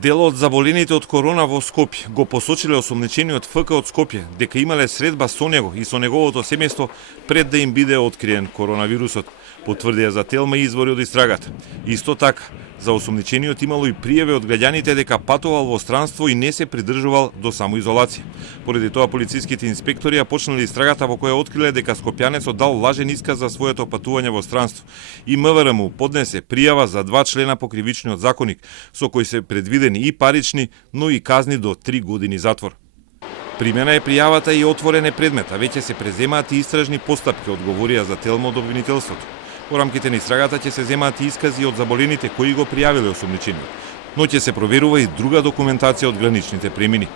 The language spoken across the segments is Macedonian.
Дел од заболените од корона во Скопје го посочиле осомничениот ФК од Скопје дека имале средба со него и со неговото семејство пред да им биде откриен коронавирусот, потврдија за Телма извори од истрагата. Исто така, за осомничениот имало и пријави од граѓаните дека патувал во странство и не се придржувал до самоизолација. Поради тоа полициските инспектори ја почнале истрагата во која откриле дека скопјанецот дал лажен исказ за своето патување во странство и МВР му поднесе пријава за 2 члена по кривичниот законник, со кои се предвидени и парични, но и казни до 3 години затвор. Примена е пријавата и отворен е предмет, а веќе се преземаат и истражни постапки, одговорија за Телма од обвинителството. Во рамките на истрагата ќе се земаат и искази од заболените кои го пријавиле осомничениот, но ќе се проверува и друга документација од граничните премини.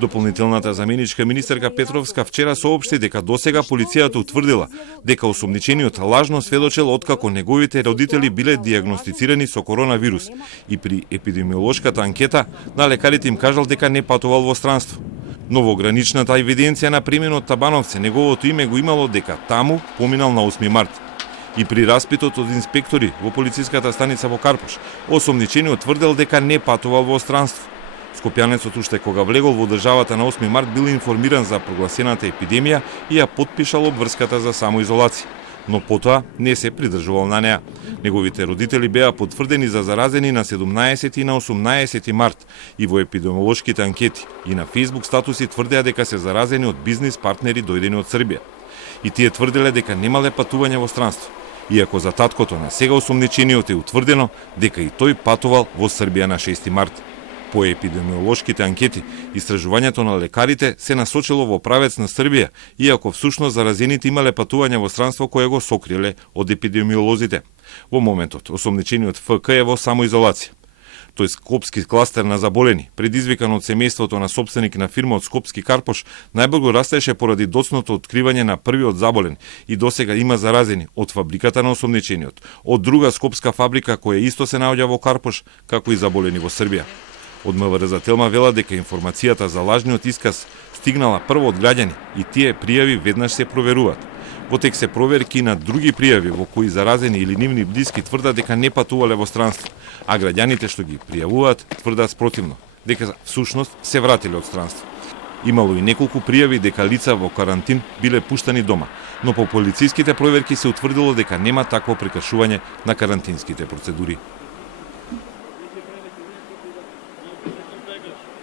Дополнителната заменичка министерка Петровска вчера соопшти дека досега полицијата утврдила дека осомничениот лажно сведочел откако неговите родители биле диагностицирани со коронавирус и при епидемиолошката анкета на лекарите им кажал дека не патувал во странство. Но во граничната евиденција на преминот Табановце неговото име го имало дека таму поминал на 8 март. И при распитот од инспектори во полициската станица во Карпош, осомничениот тврдел дека не патувал во странство. Скопјанецот уште кога влегол во државата на 8 март бил информиран за прогласената епидемија и ја потпишал обврската за самоизолација, но потоа не се придржувал на неа. Неговите родители беа потврдени за заразени на 17 и на 18 март и во епидемиолошките анкети и на Facebook статуси тврдеа дека се заразени од бизнис партнери дојдени од Србија. И тие тврделе дека немале патување во странство, иако за таткото на сега осомничениот е утврдено дека и тој патувал во Србија на 6 март. По епидемиолошките анкети, истражувањето на лекарите се насочило во правец на Србија, иако всушност заразените имале патување во странство кое го сокриле од епидемиолозите. Во моментот, осомничениот ФК е во самоизолација. Тој скопски кластер на заболени, предизвикан од семејството на собственик на фирма од Скопски Карпош, најбрзо растеше поради доцното откривање на првиот заболен и досега има заразени од фабриката на осомничениот, од друга скопска фабрика која исто се наоѓа во Карпош, како и заболени во Србија. Од МВР за Телма вела дека информацијата за лажниот исказ стигнала прво од граѓани и тие пријави веднаш се проверуваат. Во тек се проверки на други пријави во кои заразени или нивни блиски тврдат дека не патувале во странство, а граѓаните што ги пријавуваат тврдат спротивно, дека всушност се вратиле од странство. Имало и неколку пријави дека лица во карантин биле пуштани дома, но по полициските проверки се утврдило дека нема такво прекршување на карантинските процедури.